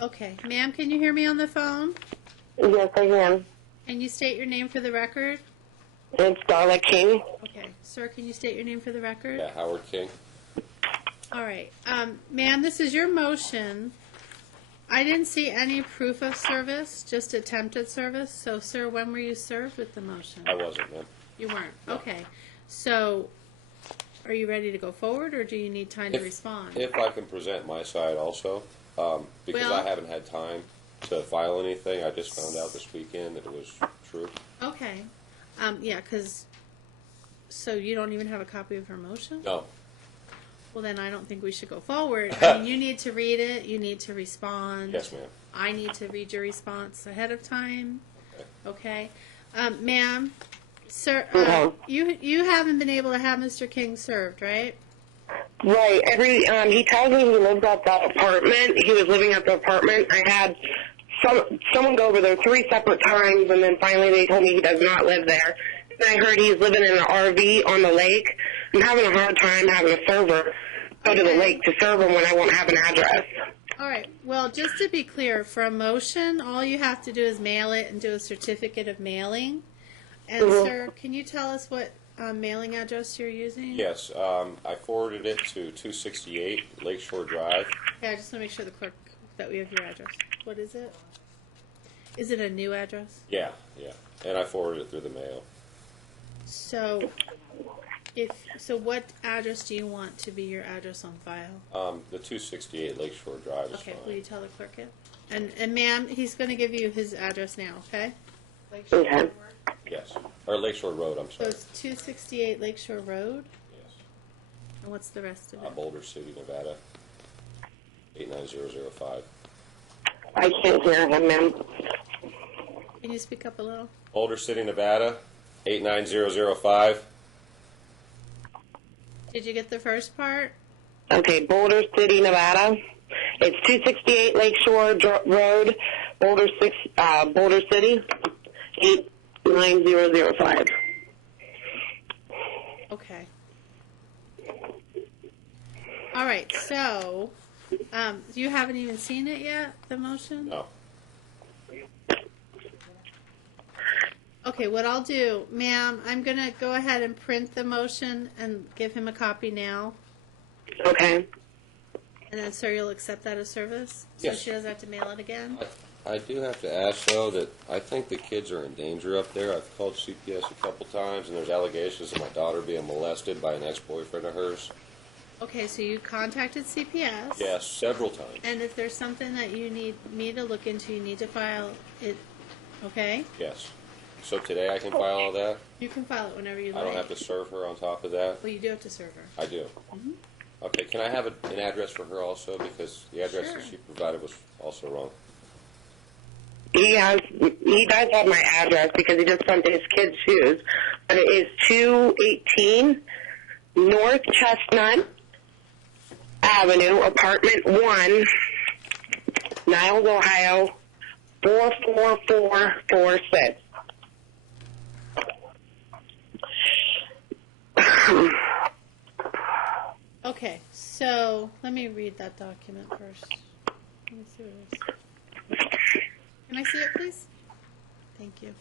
Okay. Ma'am, can you hear me on the phone? Yes, I am. Can you state your name for the record? It's Darla King. Okay. Sir, can you state your name for the record? Yeah, Howard King. All right. Ma'am, this is your motion. I didn't see any proof of service, just attempted service. So, sir, when were you served with the motion? I wasn't, man. You weren't. No. Okay. So, are you ready to go forward, or do you need time to respond? If I can present my side also, because Well- I haven't had time to file anything. I just found out this weekend that it was true. Okay. Yeah, because, so you don't even have a copy of her motion? No. Well, then I don't think we should go forward. I mean, you need to read it. You need to respond. Yes, ma'am. I need to read your response ahead of time. Okay. Okay. Ma'am, sir, Okay. you haven't been able to have Mr. King served, right? Right. He tells me he lives at that apartment. He was living at the apartment. I had someone go over there 3 separate times, and then finally they told me he does not live there. And I heard he's living in an RV on the lake. I'm having a hard time having a server go to the lake to serve him when I won't have an address. All right. Well, just to be clear, for a motion, all you have to do is mail it and do a certificate of mailing. And, sir, can you tell us what mailing address you're using? Yes, I forwarded it to 268 Lakeshore Drive. Yeah, I just want to make sure the clerk that we have your address. What is it? Is it a new address? Yeah. And I forwarded it through the mail. So, what address do you want to be your address on file? The 268 Lakeshore Drive is Okay, fine. will you tell the clerk it? And ma'am, he's going to give you his address now, okay? Okay. Yes. Or Lakeshore Road, I'm So sorry. it's 268 Lakeshore Road, Yes. and what's the rest of it? Boulder City, Nevada. 89005. I can't hear him, ma'am. Can you speak up a little? Boulder City, Nevada. 89005. Did you get the first part? Okay, Boulder City, Nevada. It's 268 Lakeshore Road, Boulder City, 89005. Okay. All right, so you haven't even seen it yet, the motion? No. Okay, what I'll do, ma'am, I'm going to go ahead and print the motion and give him a copy now. Okay. And then, sir, you'll accept that as service? Yes. So she doesn't have to mail it again? I do have to ask, though, that I think the kids are in danger up there. I've called CPS a couple times, and there's allegations of my daughter being molested by an ex-boyfriend of hers. Okay, so you contacted CPS. Yes, several times. And if there's something that you need me to look into, you need to file it, okay? Yes. So today I can file all that? You can file it whenever you I like. don't have to serve her on top of that? Well, you do have to serve her. I do. Okay, can I have an address for her also? Because the address Sure. that she provided was also wrong. He does have my address because he just sent his kid's shoes. But it is 218 North Chestnut Avenue, Apartment 1, Niles, Ohio, 44446. Okay, so let me read that document first. Let me see what it is. Can I see it, please? Thank you.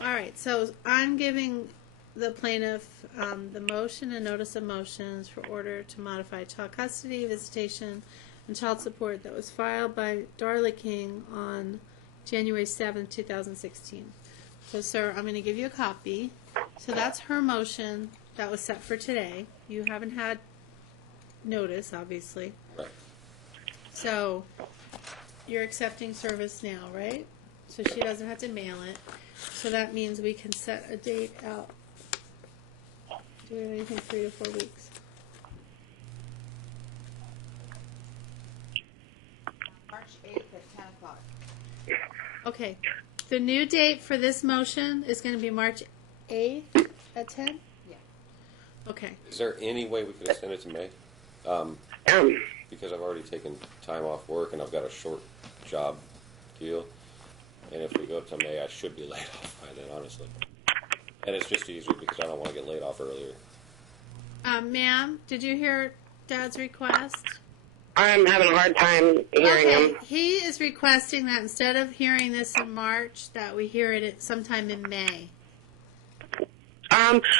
All right, so I'm giving the plaintiff the motion and notice of motions for order to modify child custody, visitation, and child support that was filed by Darla King on January 7th, 2016. So, sir, I'm going to give you a copy. So that's her motion that was set for today. You haven't had notice, obviously. Right. So you're accepting service now, right? So she doesn't have to mail it. So that means we can set a date out. Do we have anything 3 to 4 weeks? March 8th at 10 o'clock. Okay. The new date for this motion is going to be March 8th at 10? Yeah. Okay. Is there any way we could extend it to May? Because I've already taken time off work and I've got a short job deal. And if we go to May, I should be laid off by then, honestly. And it's just easier because I don't want to get laid off earlier. Ma'am, did you hear Dad's request? I'm having a hard time hearing Okay, him. he is requesting that instead of hearing this in March, that we hear it sometime in May.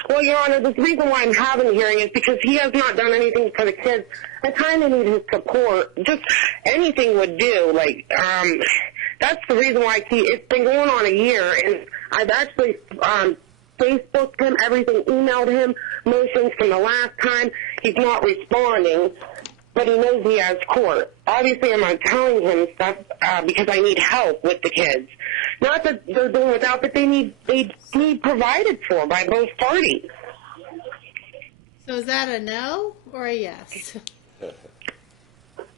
Well, Your Honor, the reason why I'm having a hearing is because he has not done anything for the kids. I kind of need his support. Just anything would do. Like, that's the reason why it's been going on a year, and I've actually Facebooked him, everything, emailed him, motions from the last time. He's not responding, but he knows he has court. Obviously, I'm not telling him stuff because I need help with the kids. Not that they're doing without, but they need provided for by both parties. So is that a no or a yes?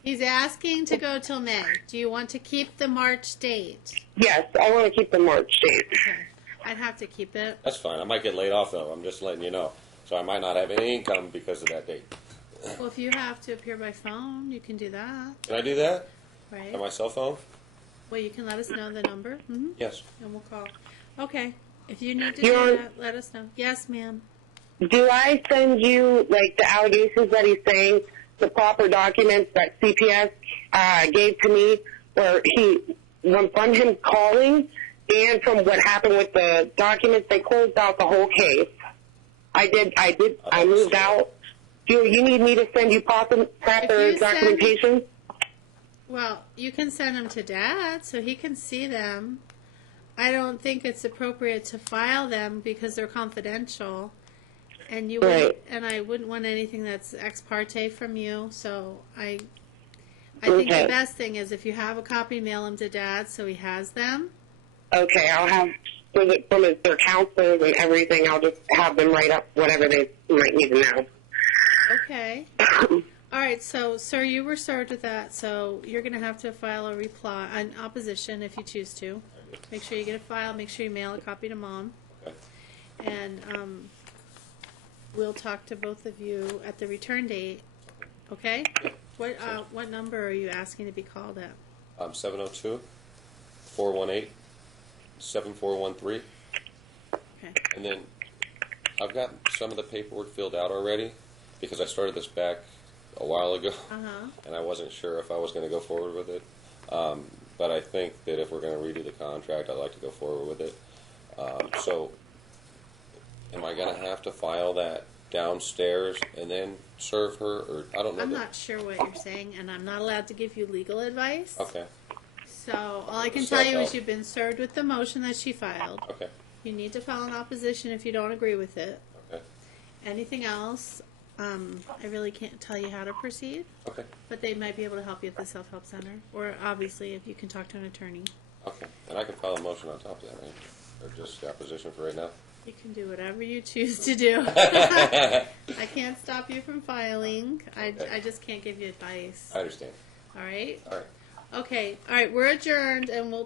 He's asking to go till May. Do you want to keep the March date? Yes, I want to keep the March date. Okay. I'd have to keep it. That's fine. I might get laid off, though. I'm just letting you know. So I might not have any income because of that date. Well, if you have to appear by phone, you can do that, Can I do that? right? On my cell phone? Well, you can let us know the number, Yes. and we'll call. Okay. If you need to You're do on- that, let us know. Yes, ma'am. Do I send you, like, the allegations that he's saying, the proper documents that CPS gave to me, where from him calling and from what happened with the documents, they closed out the whole case. I moved out. Do you need me to send you proper documentation? Well, you can send them to Dad so he can see them. I don't think it's appropriate to file them because they're confidential, and you wouldn't, Right. and I wouldn't want anything that's ex parte from you. So I think Okay. the best thing is if you have a copy, mail them to Dad so he has them. Okay, I'll have from their counselors and everything. I'll just have them write up whatever they might need to know. Okay. All right, so, sir, you were served with that, so you're going to have to file a reply, an opposition if you choose to. Make sure you get it filed, make sure you mail a copy to Mom, Okay. and we'll talk to both of you at the return date, okay? What number are you asking to be called at? 702-418-7413. Okay. And then I've got some of the paperwork filled out already because I started this back a while ago, and I wasn't sure if I was going to go forward with it. But I think that if we're going to redo the contract, I'd like to go forward with it. So am I going to have to file that downstairs and then serve her? Or I don't know. I'm not sure what you're saying, and I'm not allowed to give you legal advice. Okay. So all I can tell you is you've been served with the motion that she filed. Okay. You need to file an opposition if you don't agree with it. Okay. Anything else, I really can't tell you how to proceed, Okay. but they might be able to help you at the self-help center, or obviously if you can talk to an attorney. Okay. And I can file a motion on top of that, right? Or just the opposition for right now? You can do whatever you choose to do. I can't stop you from filing. I just can't give you advice. I understand. All right? All right. Okay. All right. We're adjourned, and we'll